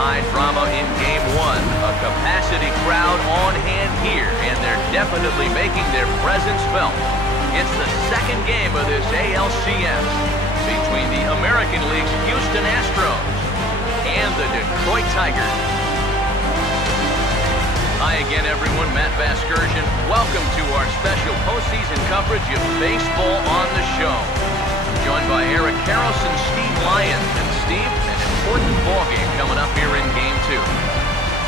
high drama in Game 1. A capacity crowd on hand here, and they're definitely making their presence felt. It's the second game of this ALCS between the American League's Houston Astros and the Detroit Tigers. Hi again, everyone. Matt Vasgersian. Welcome to our special postseason coverage of baseball on the show. Joined by Eric Karros and Steve Lyons. And Steve, an important ballgame coming up here in Game 2.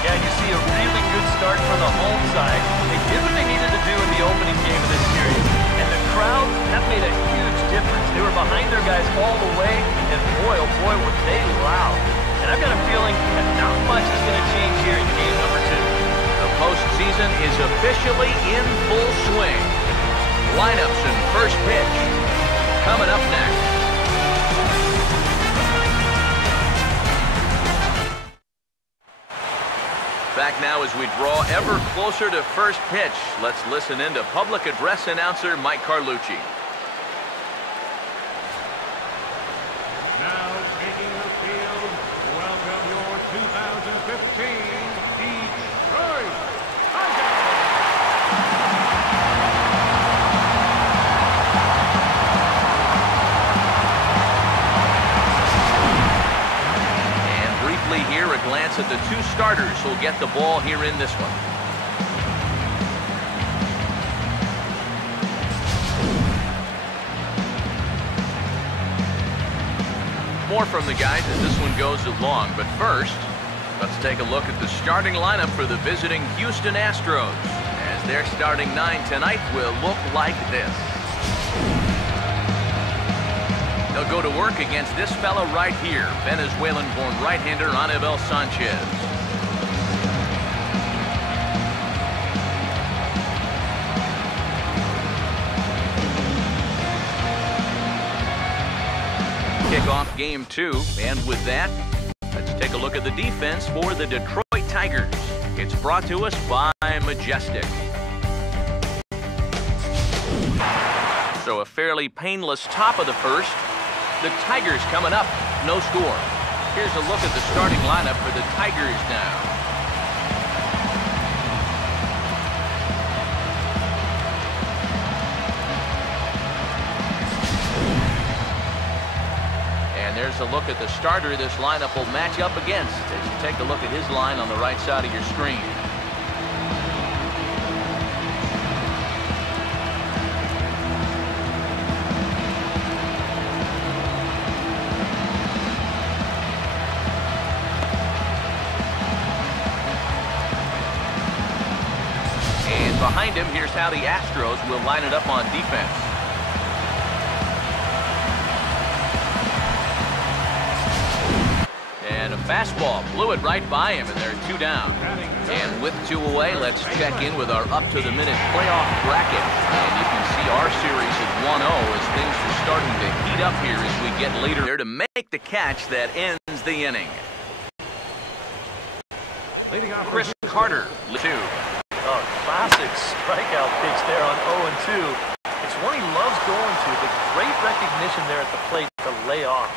Yeah, you see a really good start for the home side. They did what they needed to do in the opening game of this series. And the crowd, that made a huge difference. They were behind their guys all the way, and boy, oh boy, were they loud. And I've got a feeling that not much is going to change here in Game number 2. The postseason is officially in full swing. Lineups and first pitch coming up next. Back now as we draw ever closer to first pitch. Let's listen in to public address announcer Mike Carlucci. Now taking the field, welcome your 2015 Detroit Tigers. And briefly here, a glance at the two starters who'll get the ball here in this one. More from the guys as this one goes along, but first, let's take a look at the starting lineup for the visiting Houston Astros, as their starting 9 tonight will look like this. They'll go to work against this fella right here, Venezuelan-born right-hander Anibal Sanchez. Kick off Game 2, and with that, let's take a look at the defense for the Detroit Tigers. It's brought to us by Majestic. So a fairly painless top of the first. The Tigers coming up, no score. Here's a look at the starting lineup for the Tigers now. And there's a look at the starter this lineup will match up against as you take a look at his line on the right side of your screen. And behind him, here's how the Astros will line it up on defense. And a fastball blew it right by him, and they're 2 down. And with 2 away, let's check in with our up-to-the-minute playoff bracket. And you can see our series at 1-0 as things are starting to heat up here as we get later there to make the catch that ends the inning. Chris Carter, 2. Oh, classic strikeout pitch there on 0-2. It's one he loves going to, but great recognition there at the plate to lay off.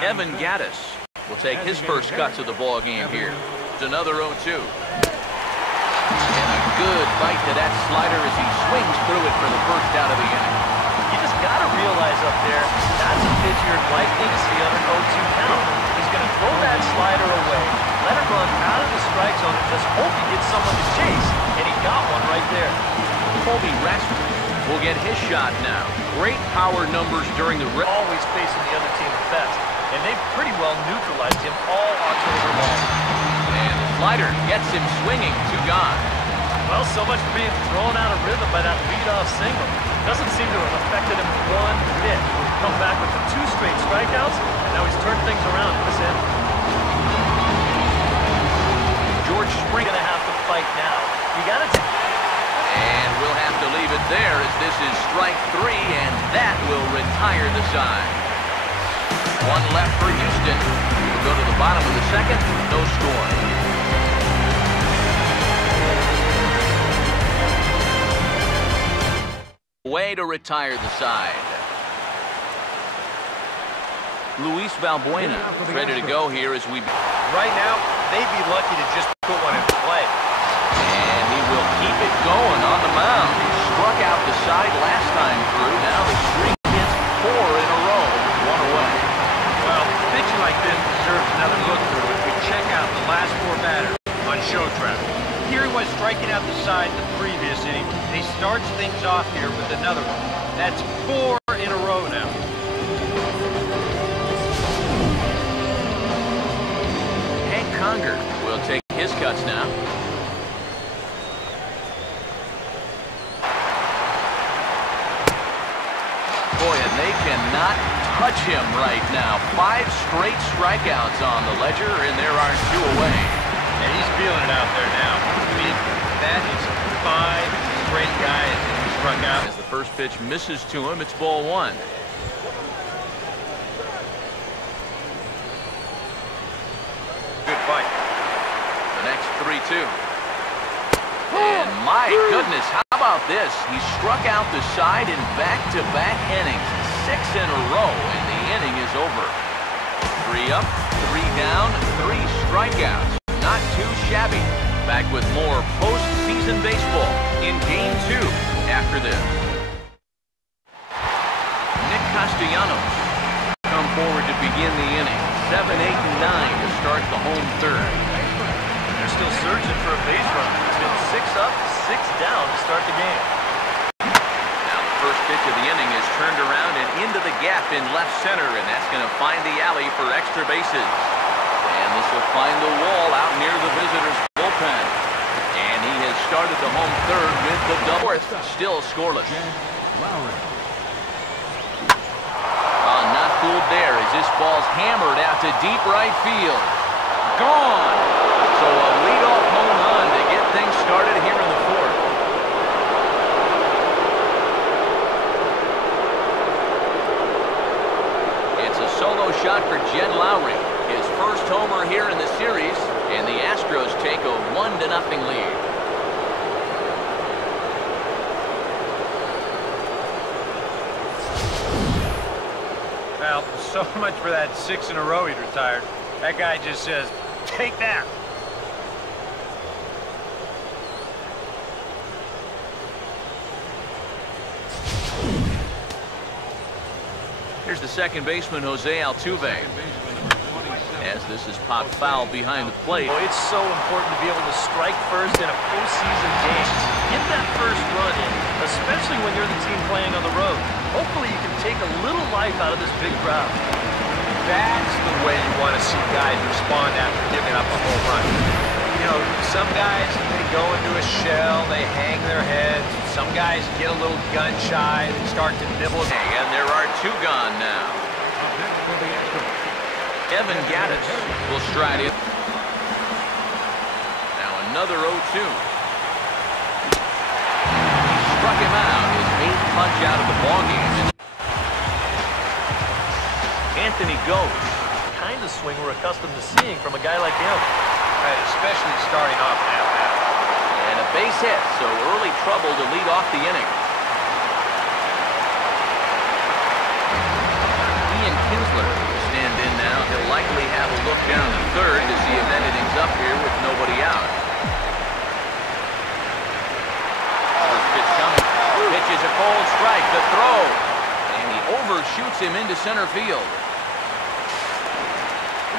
Evan Gattis will take his first cuts of the ball game here. It's another 0-2. And a good bite to that slider as he swings through it for the first out of the inning. You just got to realize up there, that's a pitch you're likely to see on an 0-2 count. He's going to throw that slider away, let it run out of the strike zone, and just hope he gets someone to chase. And he got one right there. Colby Rasmus will get his shot now. Great power numbers during the always facing the other team at best. And they've pretty well neutralized him all October long. And the slider gets him swinging, 2 gone. Well, so much for being thrown out of rhythm by that leadoff single. Doesn't seem to have affected him one bit. Come back with the 2 straight strikeouts, and now he's turned things around at this end. George Spring gonna have to fight now. You gotta. And we'll have to leave it there as this is strike 3, and that will retire the side. 1 left for Houston. We'll go to the bottom of the second. No score. Way to retire the side. Luis Valbuena ready to go here as we... Right now, they'd be lucky to just put one in play. And he will keep it going on the mound. He struck out the side last time through. Now the streak hits 4 in a row. 1 away. Well, pitching like this deserves another look through if we check out the last 4 batters on show track. Here he was striking out the side the previous inning, and he starts things off here with another one. That's 4 in a row now. Hank Conger will take his cuts now. Boy, and they cannot touch him right now. 5 straight strikeouts on the ledger, and there are 2 away. And he's feeling it out there now. I mean, that is 5 straight guys that he struck out. As the first pitch misses to him, it's ball 1. Good fight. The next 3-2. And my goodness, how about this? He struck out the side in back-to-back innings. 6 in a row, and the inning is over. 3 up, 3 down, 3 strikeouts. Not too shabby. Back with more postseason baseball in Game 2 after this. Nick Castellanos come forward to begin the inning. 7, 8, and 9 to start the home third. They're still searching for a base runner. It's been 6 up, 6 down to start the game. Now the first pitch of the inning is turned around and into the gap in left center, and that's going to find the alley for extra bases. And this will find the wall out near the visitors' bullpen. And he has started the home third with the double. Still scoreless. Not fooled there as this ball's hammered out to deep right field. Gone! So a leadoff home run to get things started here in the 4th. It's a solo shot for Jed Lowrie. His first homer here in the series, and the Astros take a 1-0 lead. Well, so much for that 6 in a row he'd retired. That guy just says, take that. Here's the second baseman, Jose Altuve. As this is popped foul behind the plate. Boy, it's so important to be able to strike first in a postseason game. Get that first run in, especially when you're the team playing on the road. Hopefully you can take a little life out of this big crowd. That's the way you want to see guys respond after giving up a home run. You know, some guys, they go into a shell, they hang their heads. Some guys get a little gun shy, they start to nibble. And there are 2 gone now. Evan Gattis will stride in. Now another 0-2. Struck him out, his 8th punch out of the ballgame. Anthony goes. The kind of swing we're accustomed to seeing from a guy like him. Right, especially starting off that bat. And a base hit, so early trouble to lead off the inning. Ian Kinsler will stand in now. He'll likely have a look down the third to see if anything's up here with nobody out. First pitch coming. Pitch is a cold strike. The throw. And he overshoots him into center field.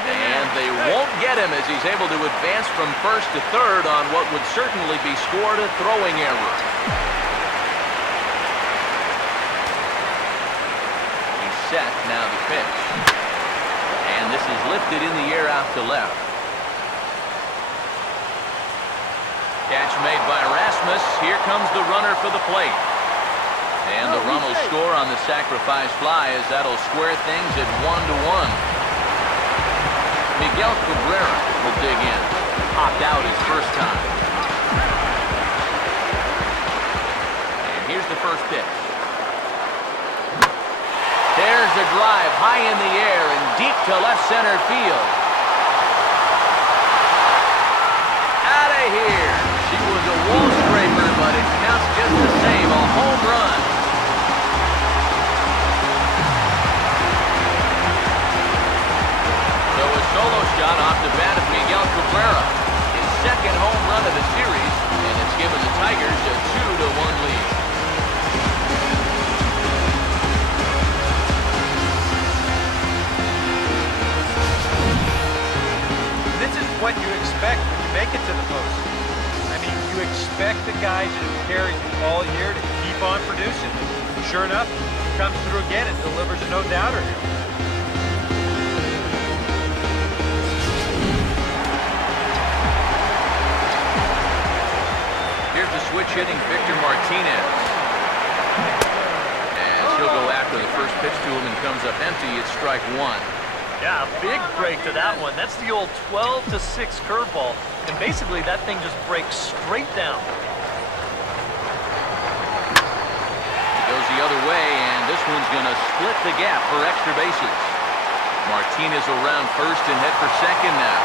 And they won't get him as he's able to advance from first to third on what would certainly be scored a throwing error. He's set, now the pitch. And this is lifted in the air out to left. Catch made by Rasmus. Here comes the runner for the plate. And the run will score on the sacrifice fly as that'll square things at 1-1. Miguel Cabrera will dig in. Popped out his first time. And here's the first pitch. There's a drive high in the air and deep to left center field. Out of here. She was a wall scraper, but it counts just the same. A home run. out off the bat of Miguel Cabrera. His second home run of the series, and it's given the Tigers a 2-1 lead. This is what you expect when you make it to the post. I mean, you expect the guys who carried you all year to keep on producing. Sure enough, he comes through again and delivers a no-doubter here. Here's the switch hitting Victor Martinez. As he'll go after the first pitch to him and comes up empty, it's strike one. Yeah, big break to that one. That's the old 12-6 curveball. And basically, that thing just breaks straight down. It goes the other way, and this one's going to split the gap for extra bases. Martinez will round first and head for second now.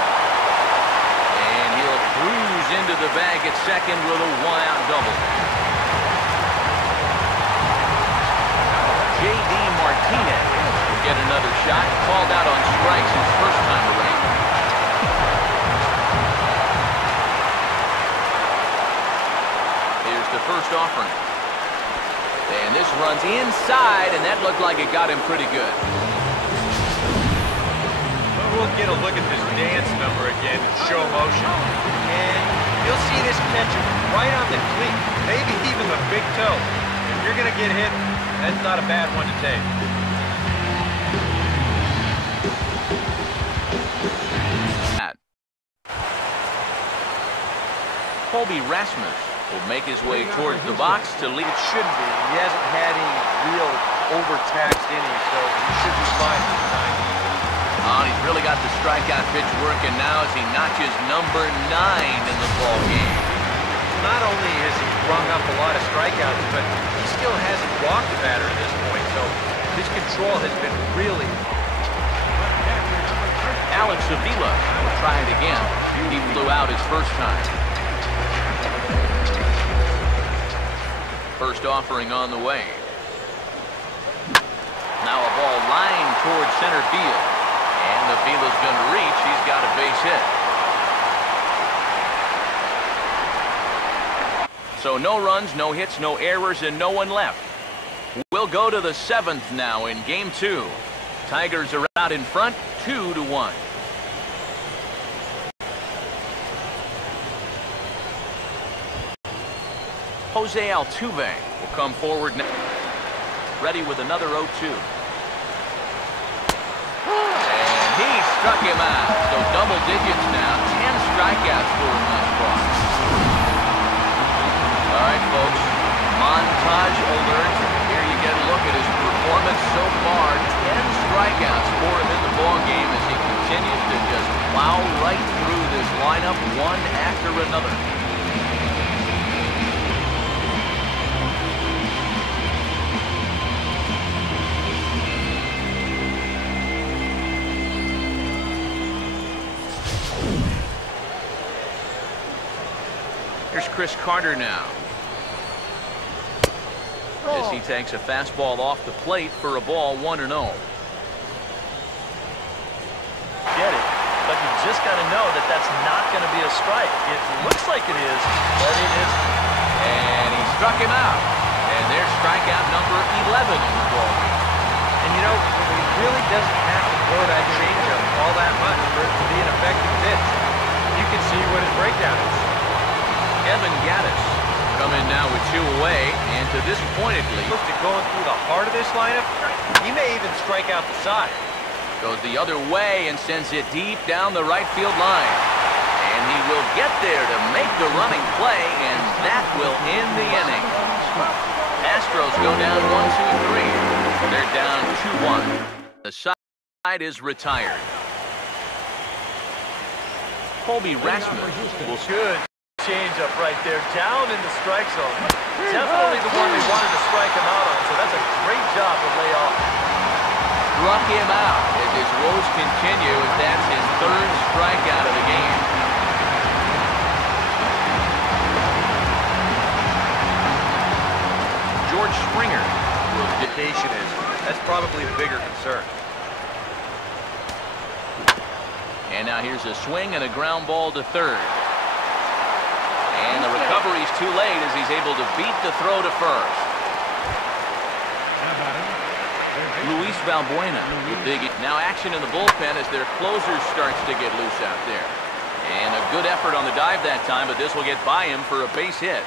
And he'll cruise into the bag at second with a one-out double. J.D. Martinez will get another shot, called out on strikes his first time around. Here's the first offering. And this runs inside, and that looked like it got him pretty good. We'll get a look at this dance number again in show motion. And you'll see this catcher right on the cleat, maybe even the big toe. If you're going to get hit, that's not a bad one to take. Colby Rasmus will make his way towards the box to lead. It shouldn't be. He hasn't had any real overtaxed innings, so he should be fine this time. Oh, he's really got the strikeout pitch working now as he notches number 9 in the ball game. Not only has he rung up a lot of strikeouts, but he still hasn't walked a batter at this point, so his control has been really... Alex Avila will try it again. He flew out his first time. First offering on the way. Now a ball lined towards center field. And Avila's going to reach. He's got a base hit. So no runs, no hits, no errors, and no one left. We'll go to the 7th now in Game 2. Tigers are out in front, 2-1. Jose Altuve will come forward now. Ready with another 0-2. And he struck him out. So double digits now. 10 strikeouts for him thus far. All right, folks. Montage alert. Here you get a look at his performance so far. 10 strikeouts for him in the ballgame as he continues to just plow right through this lineup one after another. Here's Chris Carter now. As he takes a fastball off the plate for a ball 1-0. Get it, but you just got to know that that's not going to be a strike. It looks like it is, but it isn't. And he struck him out. And there's strikeout number 11 in the ballgame. And you know, he really doesn't have to throw that changeup all that much for it to be an effective pitch. You can see what his breakdown is. Evan Gattis coming now with 2 away, and to this point at least, Going through the heart of this lineup, he may even strike out the side. goes the other way and sends it deep down the right field line. And he will get there to make the running play, and that will end the inning. Astros go down 1-2-3. They're down 2-1. The side is retired. Colby Rasmus will Good change-up right there, down in the strike zone. Definitely the one they wanted to strike him out on, so that's a great job to lay off. struck him out as his woes continue, as that's his 3rd strikeout of the game. George Springer will Dictation is. That's probably the bigger concern. And now here's a swing and a ground ball to third. And the recovery's too late as he's able to beat the throw to first. Luis Valbuena will dig it. Now action in the bullpen as their closer starts to get loose out there. And a good effort on the dive that time, but this will get by him for a base hit.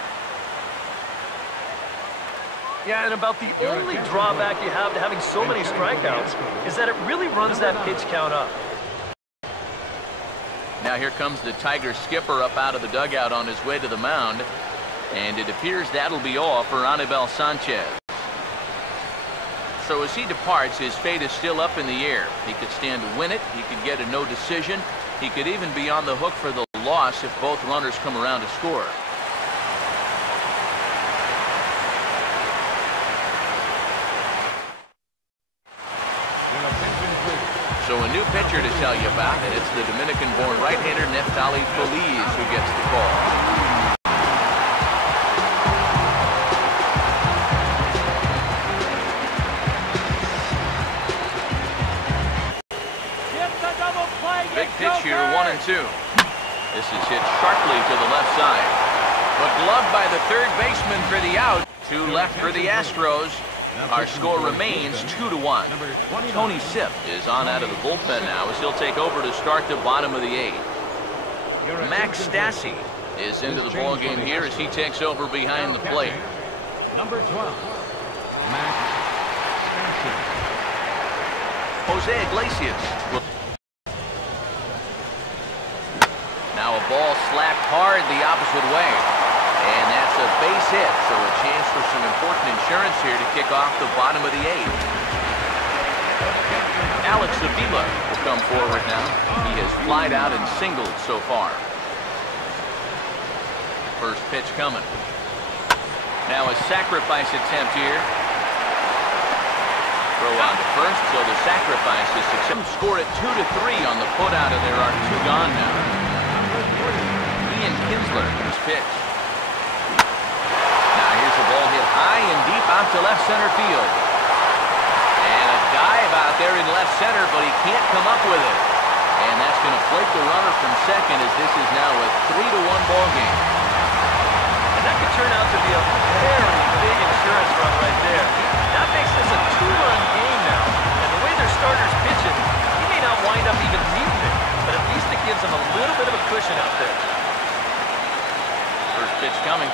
Yeah, and about the only drawback you have to having so many strikeouts is that it really runs that pitch count up. Now here comes the Tiger skipper up out of the dugout on his way to the mound. And it appears that'll be all for Anibal Sanchez. So as he departs, his fate is still up in the air. He could stand to win it. He could get a no decision. He could even be on the hook for the loss if both runners come around to score. So a new pitcher to tell you about, and it's the Dominican-born right-hander Neftali Feliz who gets the call. Big pitch here, 1-2. This is hit sharply to the left side. But gloved by the third baseman for the out. 2 left for the Astros. Our score remains 2-1. Tony Sipp is on out of the bullpen now as he'll take over to start the bottom of the 8th. Max Stassi is into the ballgame here as he takes over behind the plate. Number 12, Max Stassi. Jose Iglesias. Now a ball slapped hard the opposite way. And that's a base hit, so a chance for some important insurance here to kick off the bottom of the 8th. Alex Avila will come forward now. He has flied out and singled so far. First pitch coming. Now a sacrifice attempt here. Throw on to first, so the sacrifice is successful. Score at 2-3 on the putout, and there are 2 gone now. Ian Kinsler, his pitch. Ball hit high and deep out to left center field. And a dive out there in left center, but he can't come up with it. And that's going to plate the runner from second as this is now a 3-1 ball game. And that could turn out to be a very big insurance run right there. That makes this a 2-run game now. And the way their starter's pitching, he may not wind up even needing it, but at least it gives him a little bit of a cushion out there. First pitch coming.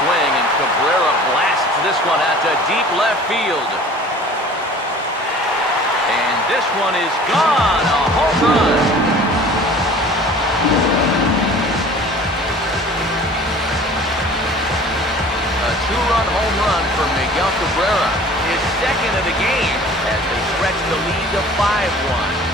Swing, and Cabrera blasts this one out to deep left field. And this one is gone, a home run. A 2-run home run for Miguel Cabrera, his second of the game as they stretch the lead to 5-1.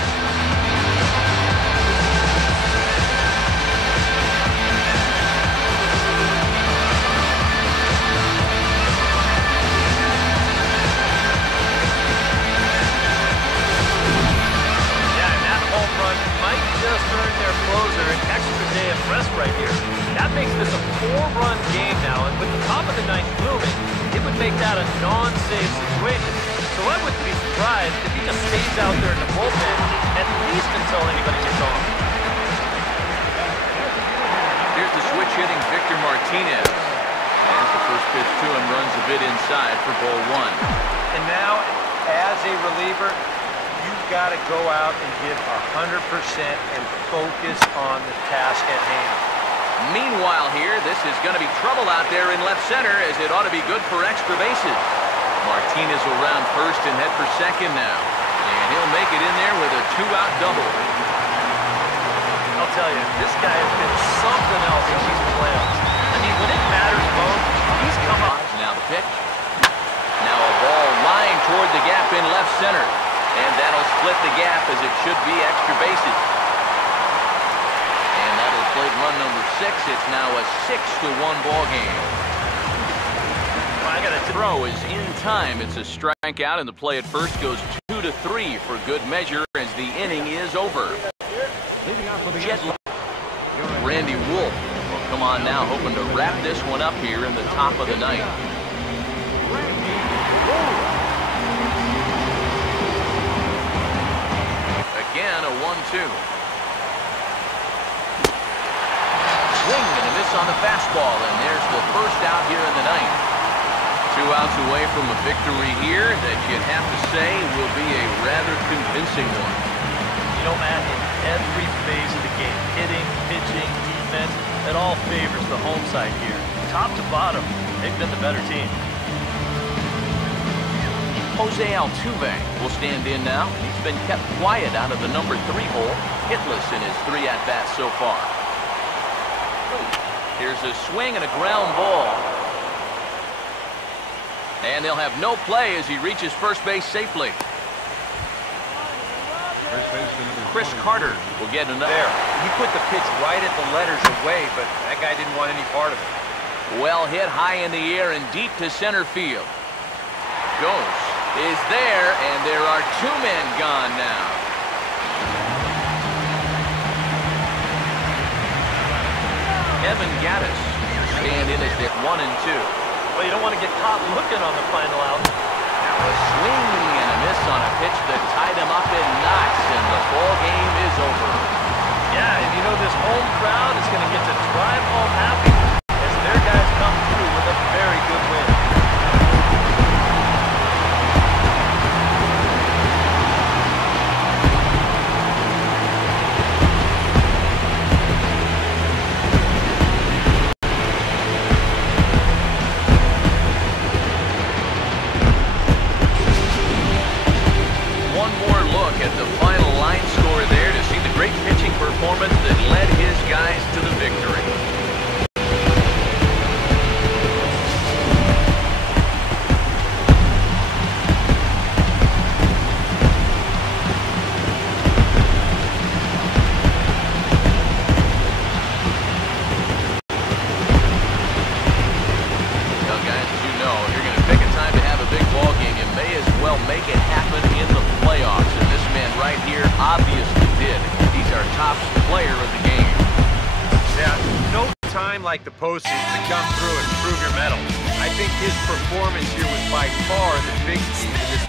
Earn their closer an extra day of rest right here. That makes this a 4-run game now, and with the top of the 9th looming, it would make that a non-save situation. So I wouldn't be surprised if he just stays out there in the bullpen at least until anybody gets on. Here's the switch hitting Victor Martinez. As the first pitch to him runs a bit inside for ball 1. And now, as a reliever, you've got to go out and give 100% and focus on the task at hand. Meanwhile here, this is going to be trouble out there in left center as it ought to be good for extra bases. Martinez will round first and head for second now. And he'll make it in there with a 2-out double. I'll tell you, this guy has been something else in these playoffs. I mean, when it matters most, he's come up. Now the pitch. Now a ball lined toward the gap in left center. And that'll split the gap as it should be extra bases. And that'll plate run number 6. It's now a 6-1 ball game. Throw is in time. It's a strikeout, and the play at first goes 2-3 for good measure as the inning is over. Randy Wolf will come on now, hoping to wrap this one up here in the top of the 9th. Again, a 1-2. Swing and a miss on the fastball, and there's the first out here in the ninth. 2 outs away from a victory here that you'd have to say will be a rather convincing one. You know, Matt, in every phase of the game, hitting, pitching, defense, it all favors the home side here. Top to bottom, they've been the better team. Jose Altuve will stand in now. He's been kept quiet out of the number 3 hole, hitless in his 3 at-bats so far. Here's a swing and a ground ball. And they'll have no play as he reaches first base safely. Chris Carter will get another. There. He put the pitch right at the letters away, but that guy didn't want any part of it. Well hit high in the air and deep to center field. Goes. Is there, and there are 2 men gone now. Kevin Gaddis stand in as at 1-2. Well, you don't want to get caught looking on the final out. Now a swing and a miss on a pitch that tied him up in knots, and the ball game is over. Yeah, and you know this home crowd is going to get to drive home happy as their guys come through with a very good win. At the final line score there to see the great pitching performance that led his guys to the victory. Well, guys, as you know, if you're going to pick a time to have a big ball game, you may as well make it happen in the playoffs. And this man right here obviously did. He's our top player of the game. Yeah, no time like the postseason to come through and prove your mettle. I think his performance here was by far the big key to this.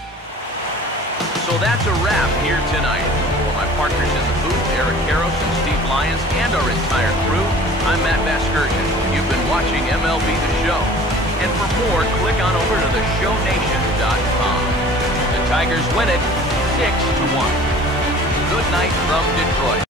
So that's a wrap here tonight. For my partners in the booth, Eric Karros and Steve Lyons, and our entire crew, I'm Matt Vasgersian. You've been watching MLB The Show. And for more, click on over to theshownation.com. The Tigers win it 6-1. Good night from Detroit.